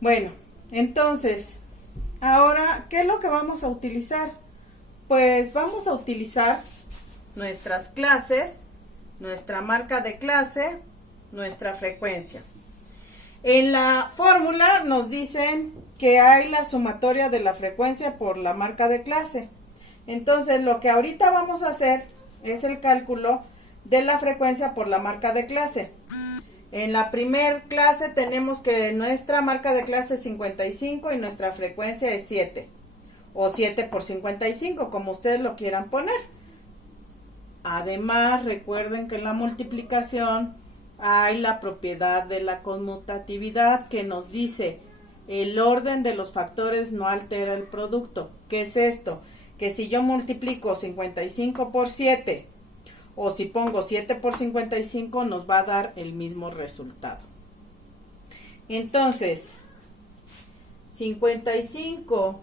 Bueno, entonces, ahora, ¿qué es lo que vamos a utilizar? Pues vamos a utilizar nuestras clases, nuestra marca de clase, nuestra frecuencia. En la fórmula nos dicen que hay la sumatoria de la frecuencia por la marca de clase. Entonces, lo que ahorita vamos a hacer es el cálculo de la frecuencia por la marca de clase. En la primer clase tenemos que nuestra marca de clase es 55 y nuestra frecuencia es 7. O 7 por 55, como ustedes lo quieran poner. Además, recuerden que en la multiplicación hay la propiedad de la conmutatividad que nos dice el orden de los factores no altera el producto. ¿Qué es esto? Que si yo multiplico 55 por 7 o si pongo 7 por 55 nos va a dar el mismo resultado. Entonces, 55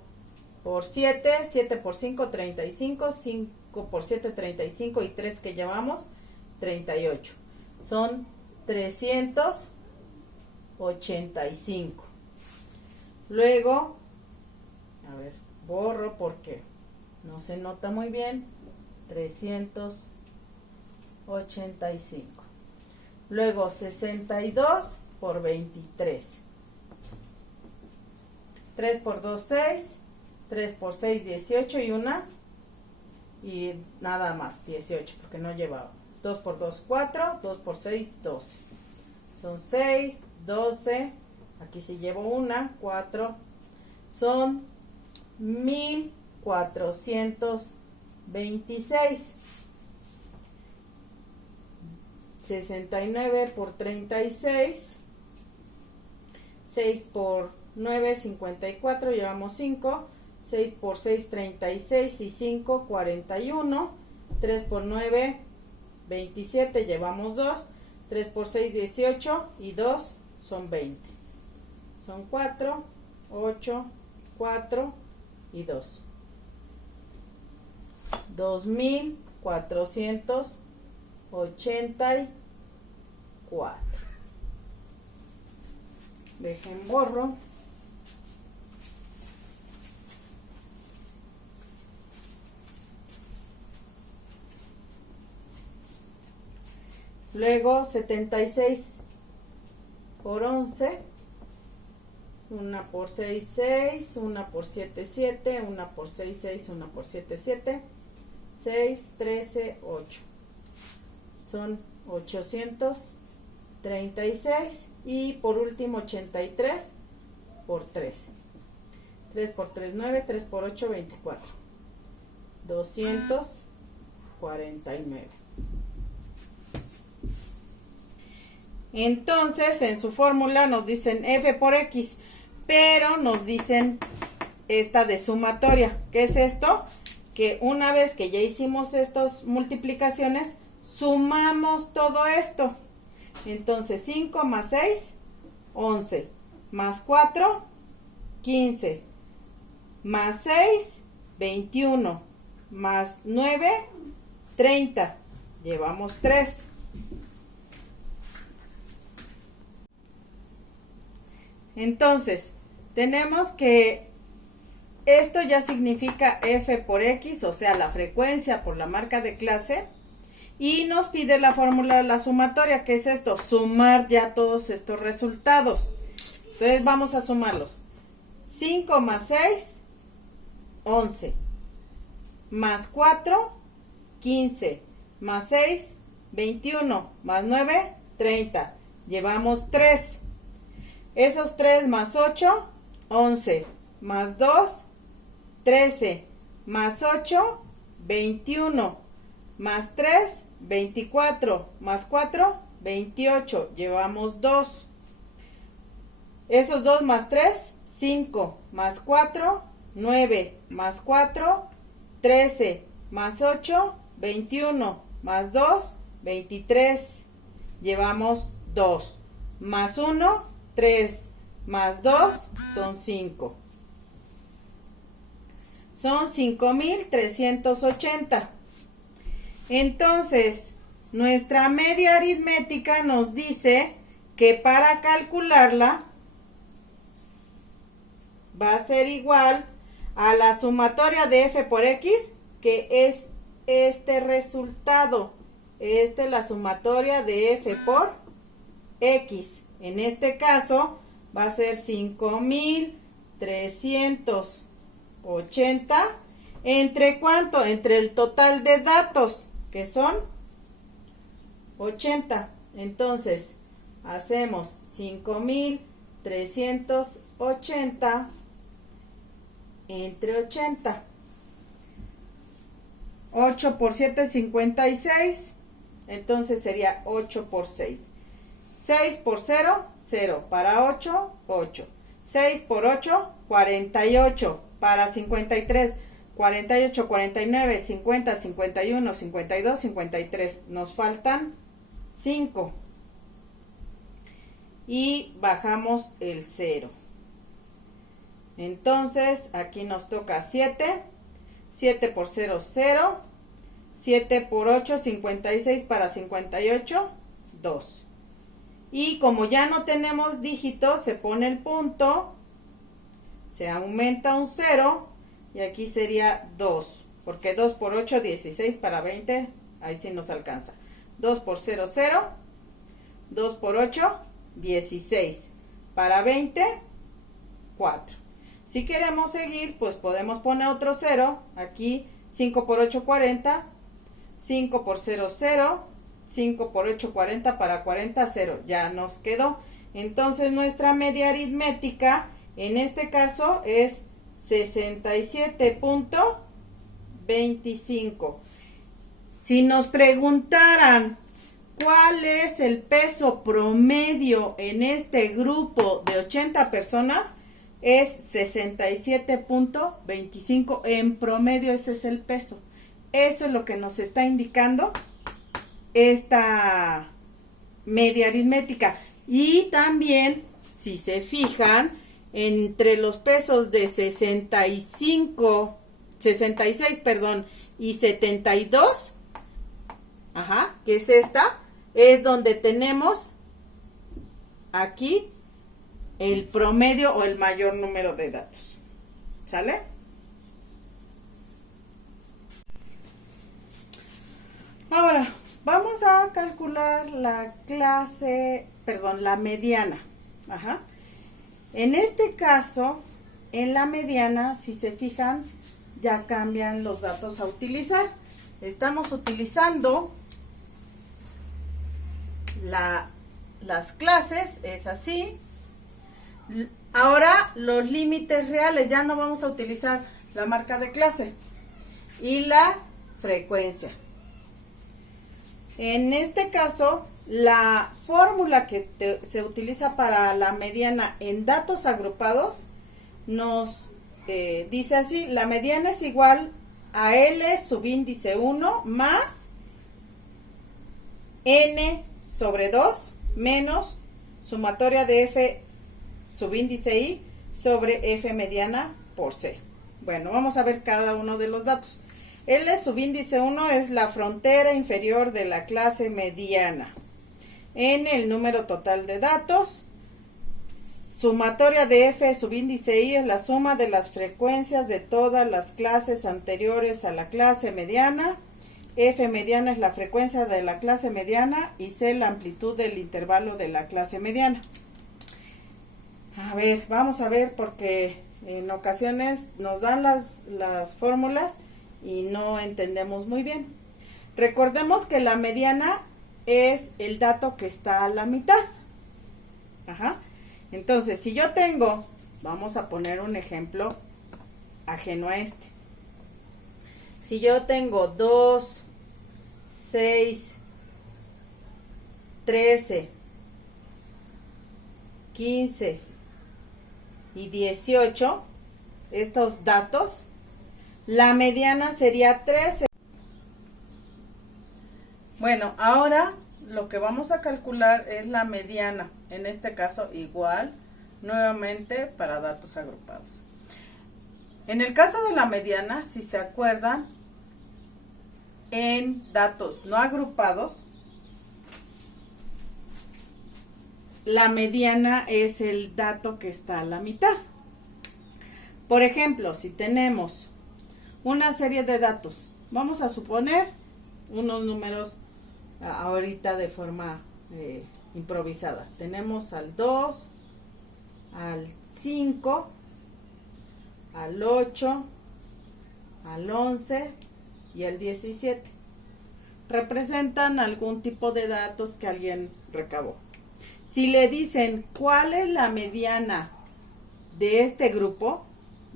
por 7, 7 por 5, 35, 5 por 7, 35 y 3 que llevamos, 38. Son 385. Luego, a ver, borro porque no se nota muy bien, 385. Luego 62 por 23. 3 por 2, 6. 3 por 6, 18 y una. Y nada más, 18, porque no llevaba. 2 por 2, 4. 2 por 6, 12. Son 6, 12. Aquí sí llevo una, 4. Son 1426. 69 por 36. 6 por 9, 54. Llevamos 5. 6 por 6, 36 y 5, 41. 3 por 9, 27. Llevamos 2. 3 por 6, 18 y 2 son 20. Son 4, 8, 4 y 2. 2484. Dejen borro. Luego 76 por 11. 1 por 6, 6. 1 por 7, 7. 1 por 6, 6. 1 por 7, 7. 6, 13, 8. Son 836. Y por último 83 por 3. 3 por 3, 9. 3 por 8, 24. 249. Entonces, en su fórmula nos dicen F por X, pero nos dicen esta de sumatoria. ¿Qué es esto? Que una vez que ya hicimos estas multiplicaciones, sumamos todo esto. Entonces, 5 más 6, 11, más 4, 15, más 6, 21, más 9, 30. Llevamos 3. Entonces, tenemos que esto ya significa F por X, o sea, la frecuencia por la marca de clase. Y nos pide la fórmula de la sumatoria, que es esto, sumar ya todos estos resultados. Entonces, vamos a sumarlos. 5 más 6, 11. Más 4, 15. Más 6, 21. Más 9, 30. Llevamos 3. Esos 3 más 8, 11, más 2, 13, más 8, 21, más 3, 24, más 4, 28. Llevamos 2. Esos 2 más 3, 5, más 4, 9, más 4, 13, más 8, 21, más 2, 23. Llevamos 2. Más 1, 3 más 2 son 5. Son 5380. Entonces, nuestra media aritmética nos dice que para calcularla va a ser igual a la sumatoria de f por x, que es este resultado. Esta es la sumatoria de f por x. En este caso va a ser 5,380. ¿Entre cuánto? Entre el total de datos, que son 80. Entonces, hacemos 5,380 entre 80. 8 por 7, 56. Entonces sería 8 por 6. 6 por 0, 0. Para 8, 8. 6 por 8, 48. Para 53, 48, 49, 50, 51, 52, 53. Nos faltan 5. Y bajamos el 0. Entonces, aquí nos toca 7. 7 por 0, 0. 7 por 8, 56. Para 58, 2. Y como ya no tenemos dígitos, se pone el punto, se aumenta un 0, y aquí sería 2, porque 2 por 8, 16, para 20, ahí sí nos alcanza. 2 por 0, 0, 2 por 8, 16, para 20, 4. Si queremos seguir, pues podemos poner otro 0, aquí 5 por 8, 40, 5 por 0, 0, 5 por 8, 40, para 40, 0. Ya nos quedó. Entonces nuestra media aritmética en este caso es 67.25. Si nos preguntaran cuál es el peso promedio en este grupo de 80 personas, es 67.25. En promedio ese es el peso. Eso es lo que nos está indicando esta media aritmética. Y también, si se fijan, entre los pesos de 66, y 72, que es esta, es donde tenemos aquí el promedio o el mayor número de datos. ¿Sale? Ahora, vamos a calcular la mediana. En este caso, en la mediana, si se fijan, ya cambian los datos a utilizar. Estamos utilizando las clases, es así. Ahora, los límites reales, ya no vamos a utilizar la marca de clase. Y la frecuencia. En este caso, la fórmula que se utiliza para la mediana en datos agrupados nos dice así: la mediana es igual a L subíndice 1 más N sobre 2 menos sumatoria de F subíndice I sobre F mediana por C. Bueno, vamos a ver cada uno de los datos. L subíndice 1 es la frontera inferior de la clase mediana. N, el número total de datos. Sumatoria de F subíndice I es la suma de las frecuencias de todas las clases anteriores a la clase mediana. F mediana es la frecuencia de la clase mediana y C la amplitud del intervalo de la clase mediana. A ver, vamos a ver, porque en ocasiones nos dan las fórmulas y no entendemos muy bien. Recordemos que la mediana es el dato que está a la mitad. Entonces, si yo tengo, vamos a poner un ejemplo ajeno a este. Si yo tengo 2, 6, 13, 15 y 18, estos datos, la mediana sería 13. Bueno, ahora lo que vamos a calcular es la mediana. En este caso, igual, nuevamente para datos agrupados. En el caso de la mediana, si se acuerdan, en datos no agrupados, la mediana es el dato que está a la mitad. Por ejemplo, si tenemos una serie de datos, vamos a suponer unos números ahorita de forma improvisada. Tenemos al 2, al 5, al 8, al 11 y al 17. Representan algún tipo de datos que alguien recabó. Si le dicen cuál es la mediana de este grupo,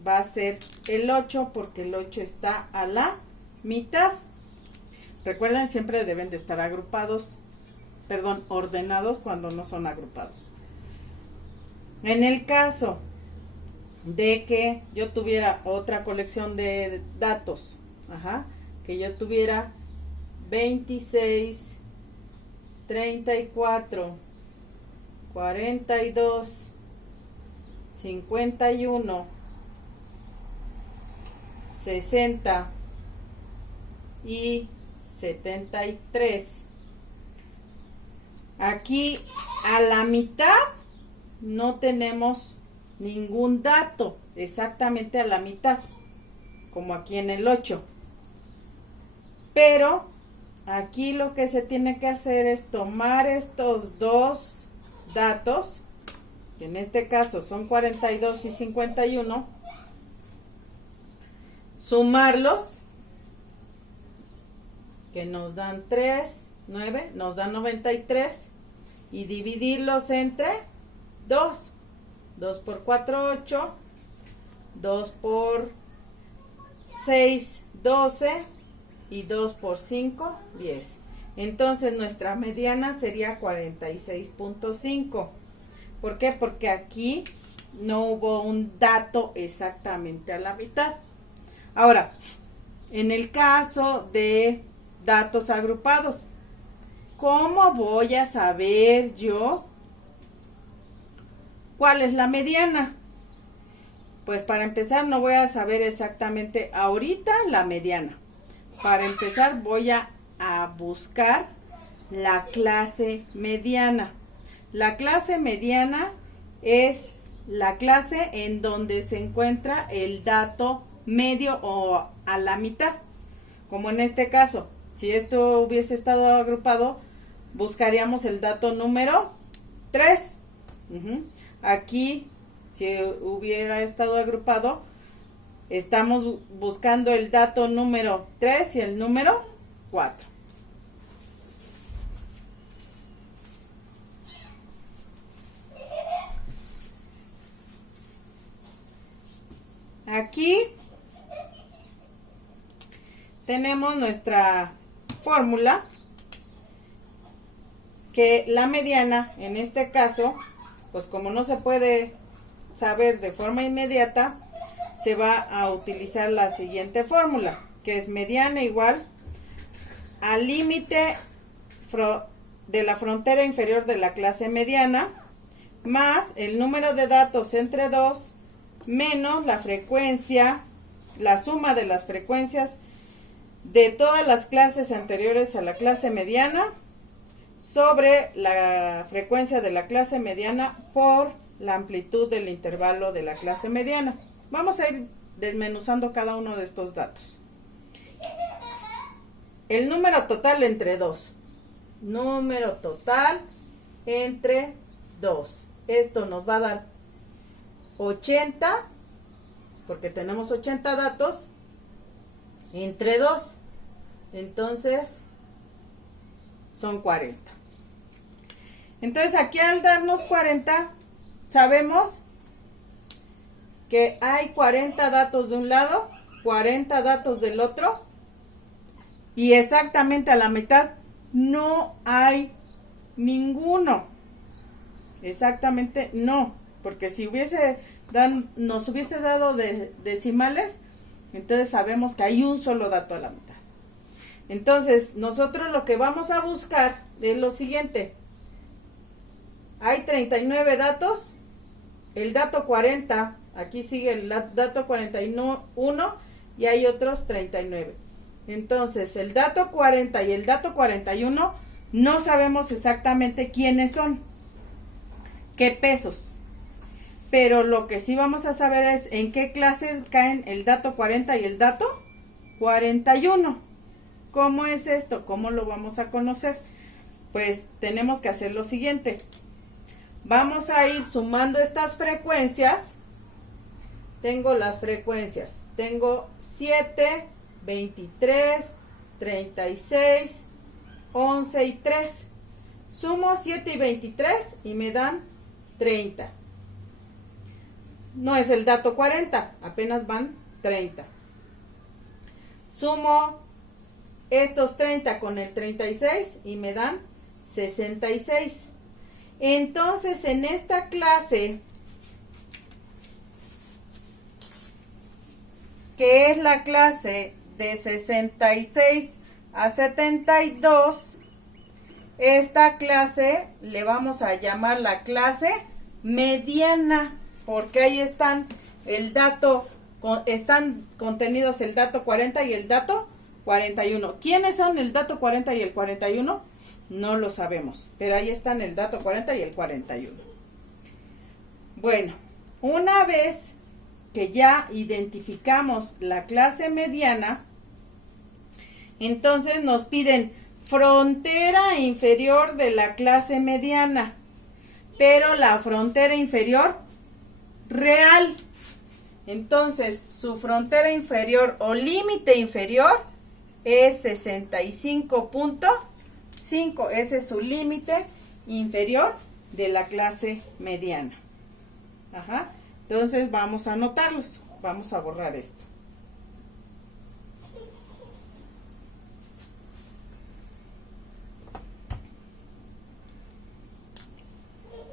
va a ser el 8 porque el 8 está a la mitad. Recuerden, siempre deben de estar ordenados cuando no son agrupados. En el caso de que yo tuviera otra colección de datos, que yo tuviera 26, 34, 42, 51, 60 y 73. Aquí a la mitad no tenemos ningún dato, exactamente a la mitad, como aquí en el 8. Pero aquí lo que se tiene que hacer es tomar estos dos datos, que en este caso son 42 y 51, sumarlos, que nos dan 9, nos dan 93, y dividirlos entre 2. 2 por 4, 8, 2 por 6, 12, y 2 por 5, 10. Entonces nuestra mediana sería 46.5. ¿Por qué? Porque aquí no hubo un dato exactamente a la mitad. Ahora, en el caso de datos agrupados, ¿cómo voy a saber yo cuál es la mediana? Pues para empezar no voy a saber exactamente ahorita la mediana. Para empezar voy a buscar la clase mediana. La clase mediana es la clase en donde se encuentra el dato medio o a la mitad. Como en este caso, si esto hubiese estado agrupado, buscaríamos el dato número 3. Aquí, si hubiera estado agrupado, estamos buscando el dato número 3 y el número 4. Aquí tenemos nuestra fórmula, que la mediana, en este caso, pues como no se puede saber de forma inmediata, se va a utilizar la siguiente fórmula, que es mediana igual al límite de la frontera inferior de la clase mediana, más el número de datos entre 2, menos la frecuencia, la suma de las frecuencias de todas las clases anteriores a la clase mediana, sobre la frecuencia de la clase mediana por la amplitud del intervalo de la clase mediana. Vamos a ir desmenuzando cada uno de estos datos. El número total entre 2. Número total entre 2. Esto nos va a dar 80, porque tenemos 80 datos, entre 2. Entonces, son 40. Entonces, aquí al darnos 40, sabemos que hay 40 datos de un lado, 40 datos del otro, y exactamente a la mitad no hay ninguno. Exactamente no, porque si nos hubiese dado decimales, entonces sabemos que hay un solo dato a la mitad. Entonces, nosotros lo que vamos a buscar es lo siguiente. Hay 39 datos, el dato 40, aquí sigue el dato 41 y hay otros 39. Entonces, el dato 40 y el dato 41 no sabemos exactamente quiénes son, qué pesos. pero lo que sí vamos a saber es en qué clase caen el dato 40 y el dato 41. ¿Cómo es esto? ¿Cómo lo vamos a conocer? Pues tenemos que hacer lo siguiente. Vamos a ir sumando estas frecuencias. Tengo las frecuencias. Tengo 7, 23, 36, 11 y 3. Sumo 7 y 23 y me dan 30. No es el dato 40, apenas van 30. Sumo estos 30 con el 36 y me dan 66. Entonces, en esta clase, que es la clase de 66 a 72, esta clase le vamos a llamar la clase mediana, porque ahí están están contenidos el dato 40 y el dato 41. ¿Quiénes son el dato 40 y el 41? No lo sabemos, pero ahí están el dato 40 y el 41. Bueno, una vez que ya identificamos la clase mediana, entonces nos piden frontera inferior de la clase mediana, pero la frontera inferior real. Entonces, su frontera inferior o límite inferior es 65.5. Ese es su límite inferior de la clase mediana. Ajá. Entonces, vamos a anotarlos. Vamos a borrar esto.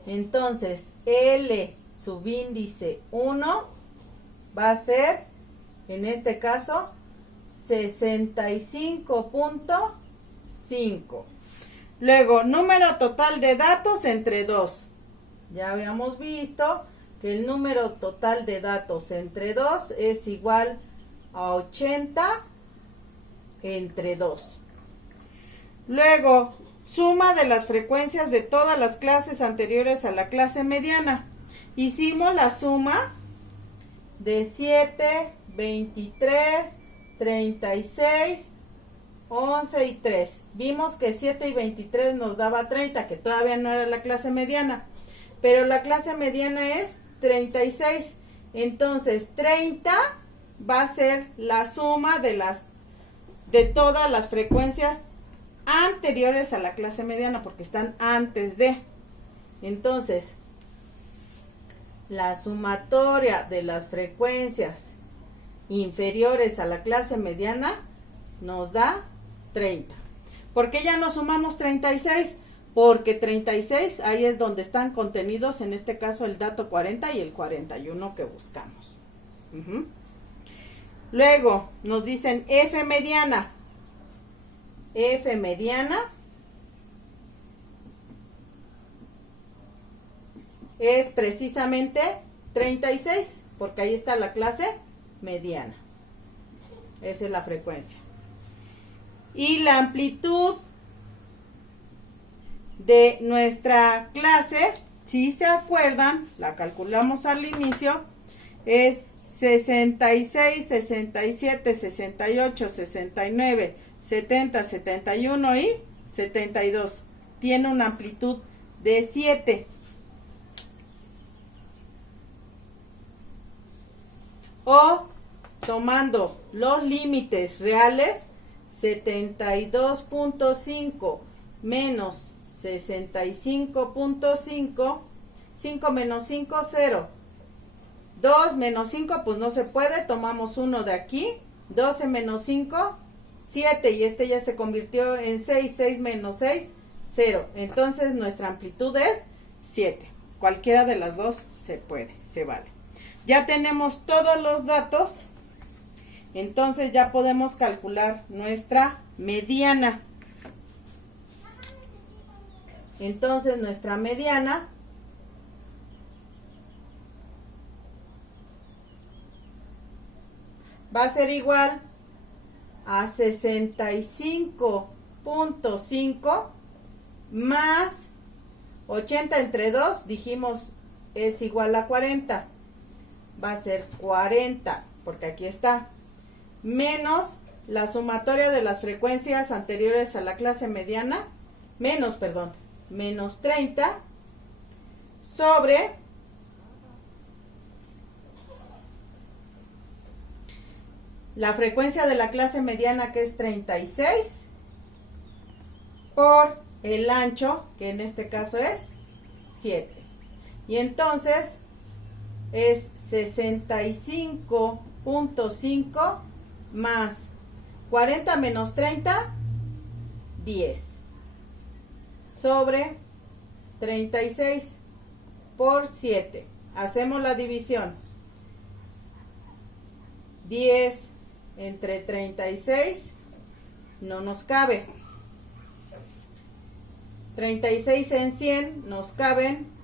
Entonces, L subíndice 1 va a ser, en este caso, 65.5. Luego, número total de datos entre 2. Ya habíamos visto que el número total de datos entre 2 es igual a 80 entre 2. Luego, suma de las frecuencias de todas las clases anteriores a la clase mediana. Hicimos la suma de 7, 23, 36, 11 y 3. Vimos que 7 y 23 nos daba 30, que todavía no era la clase mediana. Pero la clase mediana es 36. Entonces, 30 va a ser la suma de todas las frecuencias anteriores a la clase mediana, porque están antes de. Entonces, la sumatoria de las frecuencias inferiores a la clase mediana nos da 30. ¿Por qué ya no sumamos 36? Porque 36 ahí es donde están contenidos, en este caso, el dato 40 y el 41 que buscamos. Luego nos dicen F mediana. F mediana es precisamente 36, porque ahí está la clase mediana. Esa es la frecuencia. Y la amplitud de nuestra clase, si se acuerdan, la calculamos al inicio, es 66, 67, 68, 69, 70, 71 y 72. Tiene una amplitud de 7. O, tomando los límites reales, 72.5 menos 65.5, 5 menos 5, 0. 2 menos 5, pues no se puede, tomamos 1 de aquí. 12 menos 5, 7, y este ya se convirtió en 6, 6 menos 6, 0. Entonces nuestra amplitud es 7. Cualquiera de las dos se puede, se vale. Ya tenemos todos los datos, entonces ya podemos calcular nuestra mediana. Entonces nuestra mediana va a ser igual a 65.5 más 80 entre 2, dijimos es igual a 40. Va a ser 40, porque aquí está, menos la sumatoria de las frecuencias anteriores a la clase mediana, menos 30 sobre la frecuencia de la clase mediana, que es 36, por el ancho, que en este caso es 7. Y entonces es 65.5 más 40 menos 30, 10, sobre 36 por 7. Hacemos la división. 10 entre 36 no nos cabe. 36 en 100 nos caben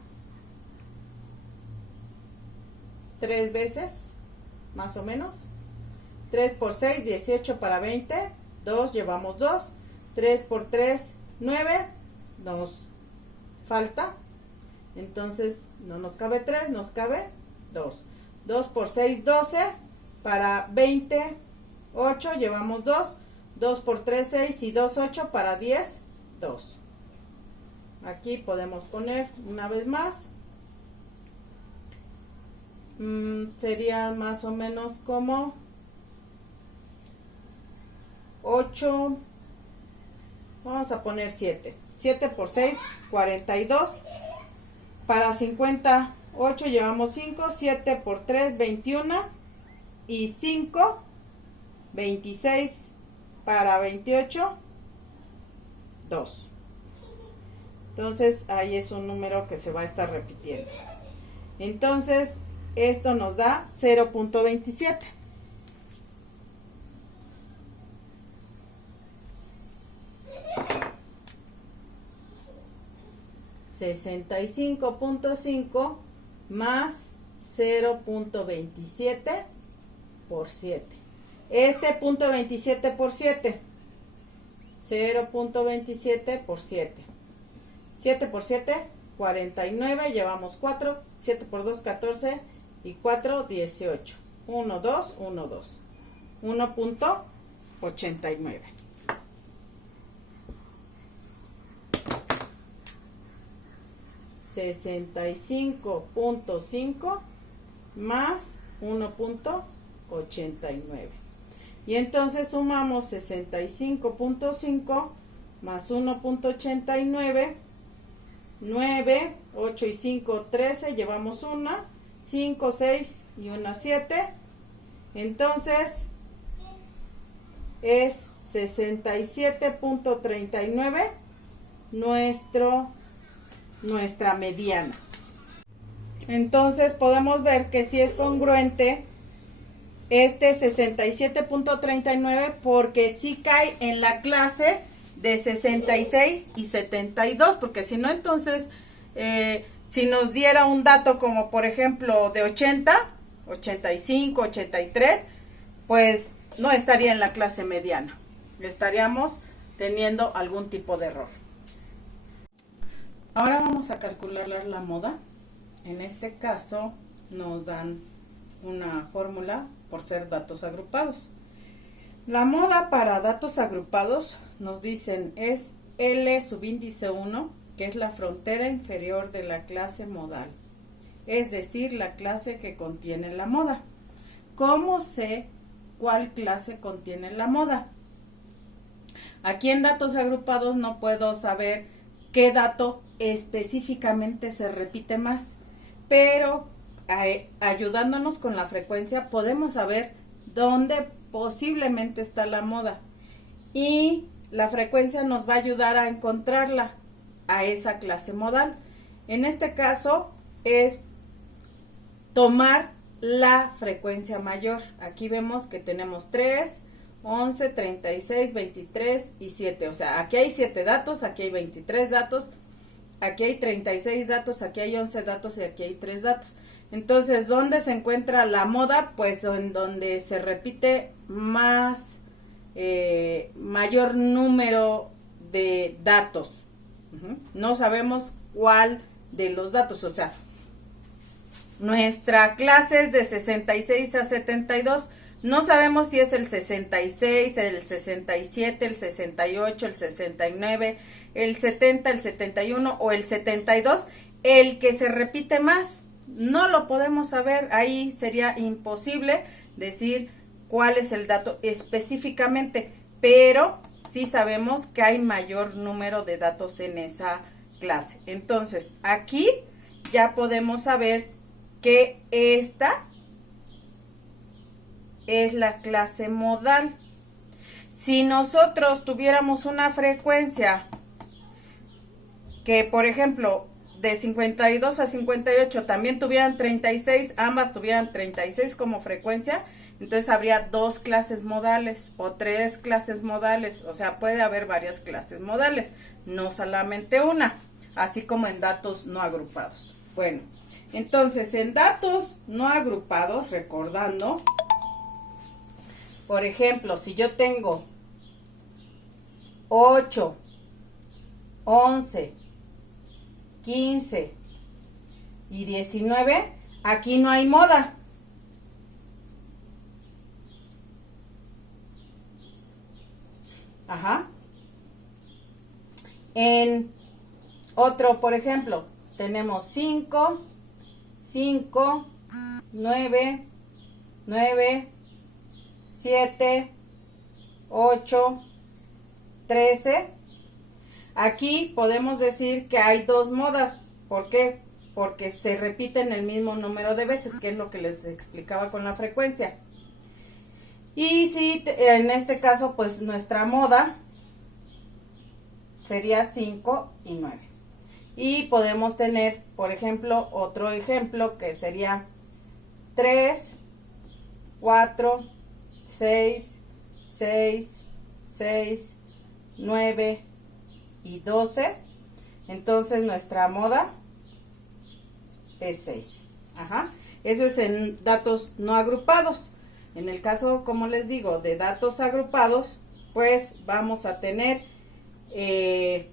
3 veces, más o menos. 3 por 6, 18 para 20. 2, llevamos 2. 3 por 3, 9. Nos falta. Entonces no nos cabe 3, nos cabe 2. 2 por 6, 12. Para 20, 8. Llevamos 2. 2 por 3, 6. Y 2, 8. Para 10, 2. Aquí podemos poner una vez más. Sería más o menos como 8. Vamos a poner 7. 7 por 6, 42. Para 58 llevamos 5. 7 por 3, 21. Y 5, 26. Para 28, 2. Entonces ahí es un número que se va a estar repitiendo. Entonces esto nos da 0.27. $65.5 más 0.27 por 7. Este punto 27 por 7. 0.27 por 7. 7 por 7, 49. Llevamos 4. 7 por 2, 14. Y 4, 18. 1, 2, 1, 2. 1.89. $65.5 más 1.89. Y entonces sumamos 65.5 más 1.89. 9, 8 y 5, 13. Llevamos 1, 5, 6 y 1, 7. Entonces es 67.39 nuestra mediana. Entonces podemos ver que sí es congruente este 67.39, porque sí cae en la clase de 66 y 72, porque si no, entonces si nos diera un dato como por ejemplo de 80, 85, 83, pues no estaría en la clase mediana, estaríamos teniendo algún tipo de error. Ahora vamos a calcular la moda. En este caso nos dan una fórmula por ser datos agrupados. La moda para datos agrupados nos dicen es L subíndice 1, que es la frontera inferior de la clase modal, es decir, la clase que contiene la moda. ¿Cómo sé cuál clase contiene la moda? Aquí en datos agrupados no puedo saber qué dato específicamente se repite más, pero ayudándonos con la frecuencia podemos saber dónde posiblemente está la moda, y la frecuencia nos va a ayudar a encontrarla, a esa clase modal. En este caso es tomar la frecuencia mayor. Aquí vemos que tenemos 3, 11, 36, 23 y 7. O sea, aquí hay 7 datos, aquí hay 23 datos, aquí hay 36 datos, aquí hay 11 datos y aquí hay 3 datos. Entonces, ¿dónde se encuentra la moda? Pues en donde se repite más, mayor número de datos. No sabemos cuál de los datos, o sea, nuestra clase es de 66 a 72. No sabemos si es el 66, el 67, el 68, el 69, el 70, el 71 o el 72, el que se repite más. No lo podemos saber, ahí sería imposible decir cuál es el dato específicamente, pero sí sabemos que hay mayor número de datos en esa clase. Entonces, aquí ya podemos saber que esta es la clase modal. Si nosotros tuviéramos una frecuencia que, por ejemplo, de 52 a 58 también tuvieran 36, ambas tuvieran 36 como frecuencia, entonces habría 2 clases modales o 3 clases modales, o sea, puede haber varias clases modales, no solamente una, así como en datos no agrupados. Bueno, entonces en datos no agrupados, recordando, por ejemplo, si yo tengo 8, 11, 15 y 19, aquí no hay moda. Ajá. En otro, por ejemplo, tenemos 5, 5, 9, 9, 7, 8, 13. Aquí podemos decir que hay 2 modas. ¿Por qué? Porque se repiten el mismo número de veces, que es lo que les explicaba con la frecuencia. Y si en este caso, pues nuestra moda sería 5 y 9. Y podemos tener, por ejemplo, otro ejemplo que sería 3, 4, 6, 6, 6, 9 y 12. Entonces nuestra moda es 6. Ajá. Eso es en datos no agrupados. En el caso, como les digo, de datos agrupados, pues vamos a tener que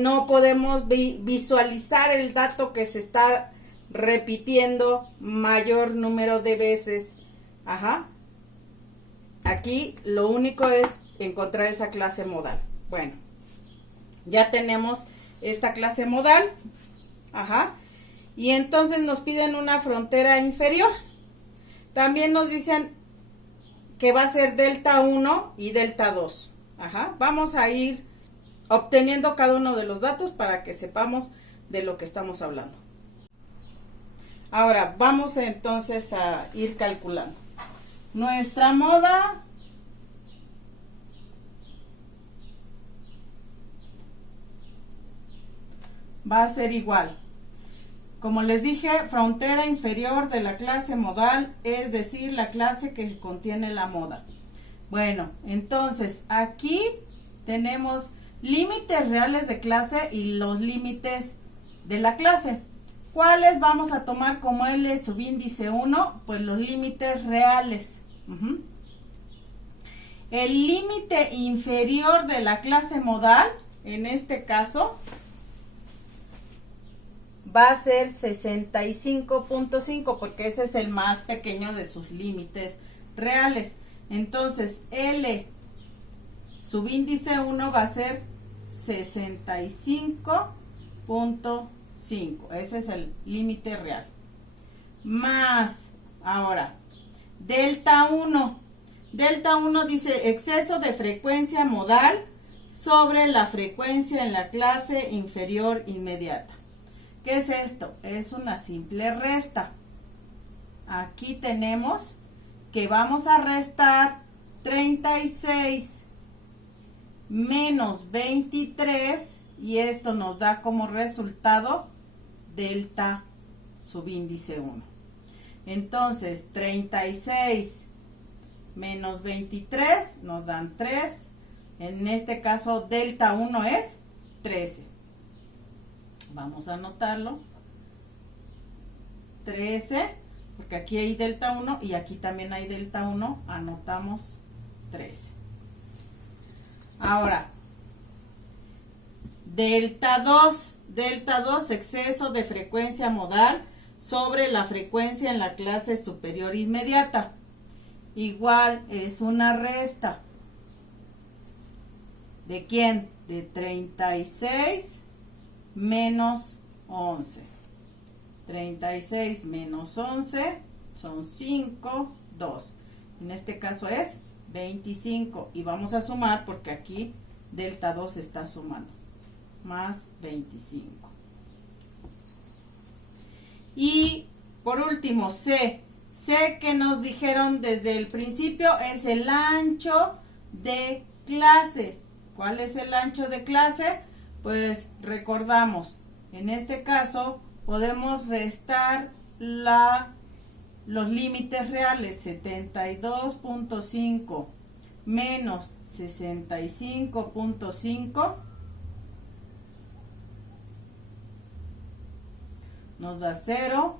no podemos visualizar el dato que se está repitiendo mayor número de veces. Ajá. Aquí lo único es encontrar esa clase modal. Bueno, ya tenemos esta clase modal. Ajá. Y entonces nos piden una frontera inferior. También nos dicen que va a ser delta 1 y delta 2. Ajá. Vamos a ir obteniendo cada uno de los datos para que sepamos de lo que estamos hablando. Ahora, vamos entonces a ir calculando. Nuestra moda va a ser igual. Como les dije, frontera inferior de la clase modal, es decir, la clase que contiene la moda. Bueno, entonces aquí tenemos límites reales de clase y los límites de la clase. ¿Cuáles vamos a tomar como L subíndice 1? Pues los límites reales. El límite inferior de la clase modal, en este caso, va a ser 65.5 porque ese es el más pequeño de sus límites reales. Entonces, L subíndice 1 va a ser 65.5. Ese es el límite real. Más, ahora, delta 1. Delta 1 dice exceso de frecuencia modal sobre la frecuencia en la clase inferior inmediata. ¿Qué es esto? Es una simple resta. Aquí tenemos que vamos a restar 36 menos 23 y esto nos da como resultado delta subíndice 1. Entonces 36 menos 23 nos dan 3. En este caso delta 1 es 13. Vamos a anotarlo. 13, porque aquí hay delta 1 y aquí también hay delta 1. Anotamos 13. Ahora, delta 2. Delta 2, exceso de frecuencia modal sobre la frecuencia en la clase superior inmediata. Igual es una resta. ¿De quién? De 36 menos 11. 36 menos 11 son 5, 2. En este caso es 25. Y vamos a sumar porque aquí delta 2 está sumando. Más 25. Y por último, C. C que nos dijeron desde el principio es el ancho de clase. ¿Cuál es el ancho de clase? Pues recordamos, en este caso podemos restar los límites reales. 72.5 menos 65.5 nos da 0.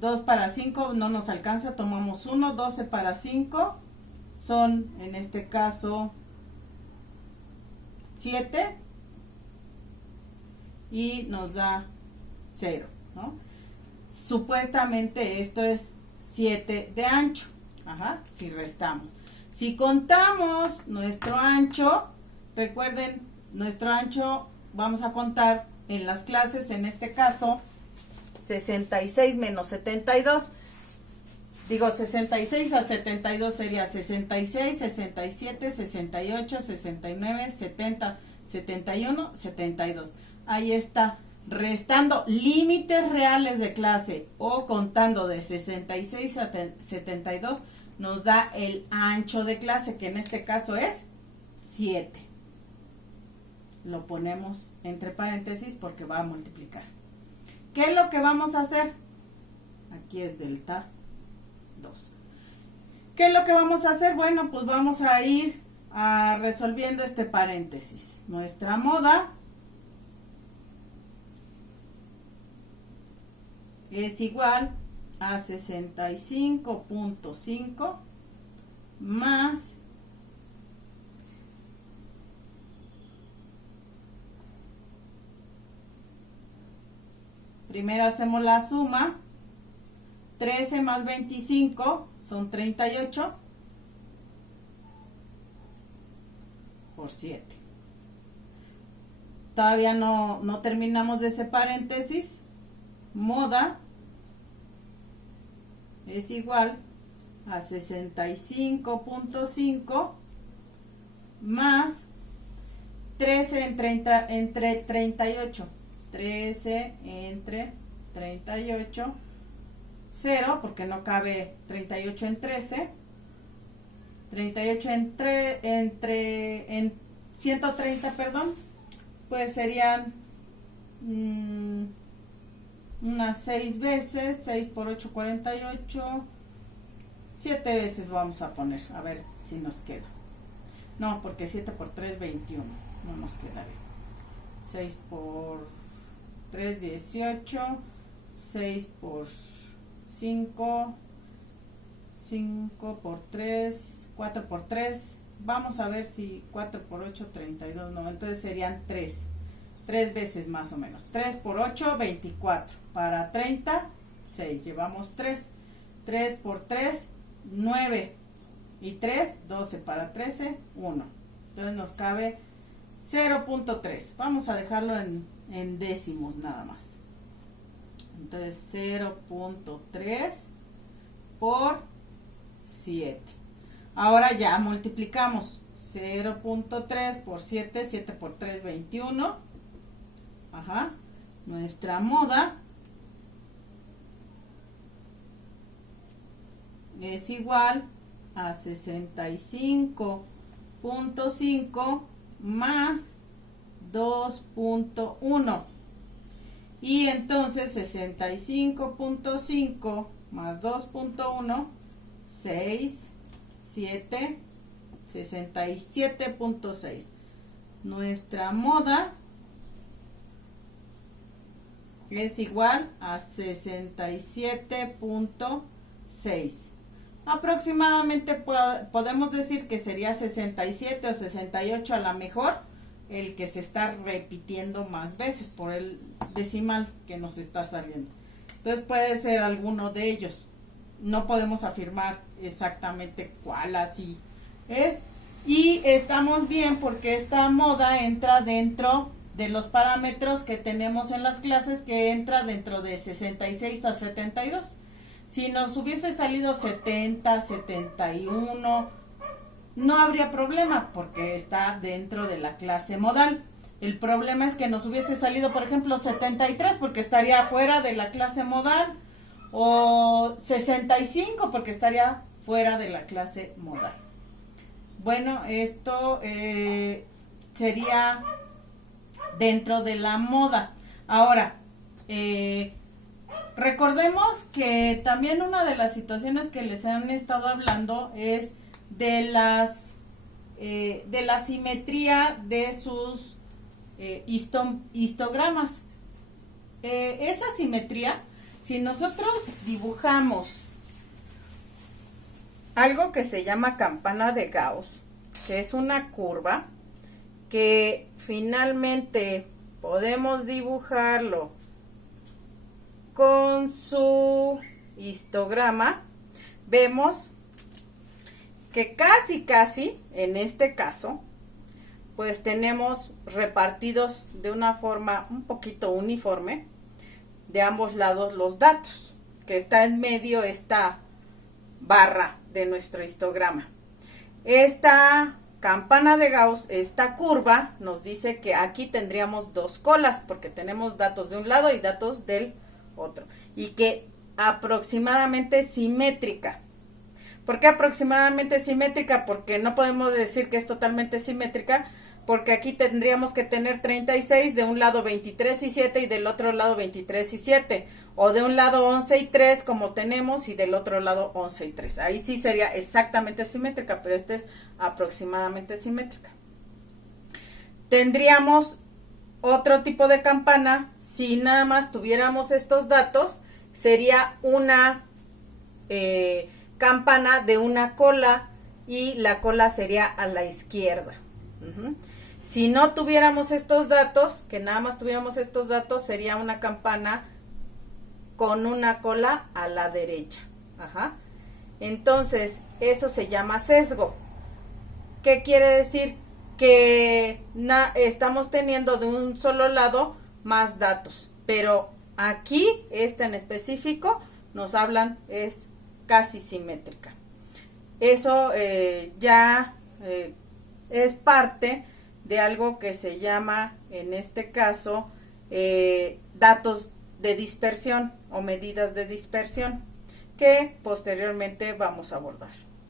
2 para 5 no nos alcanza, tomamos 1. 12 para 5 son, en este caso, 7. Y nos da 0, ¿no? Supuestamente esto es 7 de ancho. Ajá, si restamos. Si contamos nuestro ancho, recuerden, nuestro ancho vamos a contar en las clases, en este caso, 66 menos 72. Digo, 66 a 72 sería 66, 67, 68, 69, 70, 71, 72. Ahí está. Restando límites reales de clase o contando de 66 a 72 nos da el ancho de clase, que en este caso es 7. Lo ponemos entre paréntesis porque va a multiplicar. ¿Qué es lo que vamos a hacer? Aquí es delta 2. ¿Qué es lo que vamos a hacer? Bueno, pues vamos a ir resolviendo este paréntesis. Nuestra moda es igual a 65.5 más primero hacemos la suma. 13 más 25 son 38 por 7. Todavía no terminamos de ese paréntesis. Moda es igual a 65.5 más 13 entre 38. 13 entre 38, 0, porque no cabe 38 en 13. 38 en 130, perdón, pues serían unas 6 veces. 6 por 8, 48. 7 veces vamos a poner, a ver si nos queda. No, porque 7 por 3, 21. No nos queda bien. 6 por 3, 18. 6 por 5. 5 por 3. 4 por 3. Vamos a ver si 4 por 8, 32. No, entonces serían 3. 3 veces más o menos. 3 por 8, 24. Para 30, 6. Llevamos 3. 3 por 3, 9. Y 3, 12. Para 13, 1. Entonces nos cabe 0.3. Vamos a dejarlo en décimos nada más. Entonces 0.3 por 7. Ahora ya multiplicamos. 0.3 por 7. 7 por 3, 21. Ajá. Nuestra moda es igual a 65.5 más 2.1. Y entonces 65.5 más 2.1, 6, 7, 67.6. Nuestra moda es igual a 67.6. Aproximadamente podemos decir que sería 67 o 68 a lo mejor, el que se está repitiendo más veces por el decimal que nos está saliendo. Entonces puede ser alguno de ellos. No podemos afirmar exactamente cuál así es. Y estamos bien porque esta moda entra dentro de los parámetros que tenemos en las clases, que entra dentro de 66 a 72. Si nos hubiese salido 70, 71, no habría problema porque está dentro de la clase modal. El problema es que nos hubiese salido, por ejemplo, 73 porque estaría fuera de la clase modal, o 65 porque estaría fuera de la clase modal. Bueno, esto sería dentro de la moda. Ahora, recordemos que también una de las situaciones que les han estado hablando es de la simetría de sus histogramas. Esa simetría, si nosotros dibujamos algo que se llama campana de Gauss, que es una curva que finalmente podemos dibujarlo con su histograma, vemos que casi en este caso pues tenemos repartidos de una forma un poquito uniforme de ambos lados los datos, que está en medio esta barra de nuestro histograma. Esta campana de Gauss, esta curva, nos dice que aquí tendríamos dos colas, porque tenemos datos de un lado y datos del otro, y que aproximadamente simétrica. ¿Por qué aproximadamente simétrica? Porque no podemos decir que es totalmente simétrica, porque aquí tendríamos que tener 36, de un lado 23 y 7 y del otro lado 23 y 7, o de un lado 11 y 3 como tenemos y del otro lado 11 y 3. Ahí sí sería exactamente simétrica, pero esta es aproximadamente simétrica. Tendríamos otro tipo de campana, si nada más tuviéramos estos datos, sería una campana de una cola y la cola sería a la izquierda. Si no tuviéramos estos datos, que nada más tuviéramos estos datos, sería una campana con una cola a la derecha. Entonces, eso se llama sesgo. ¿Qué quiere decir? Que estamos teniendo de un solo lado más datos, pero aquí, esta en específico, nos hablan, es casi simétrica. Eso ya es parte de algo que se llama, en este caso, datos de dispersión o medidas de dispersión, que posteriormente vamos a abordar.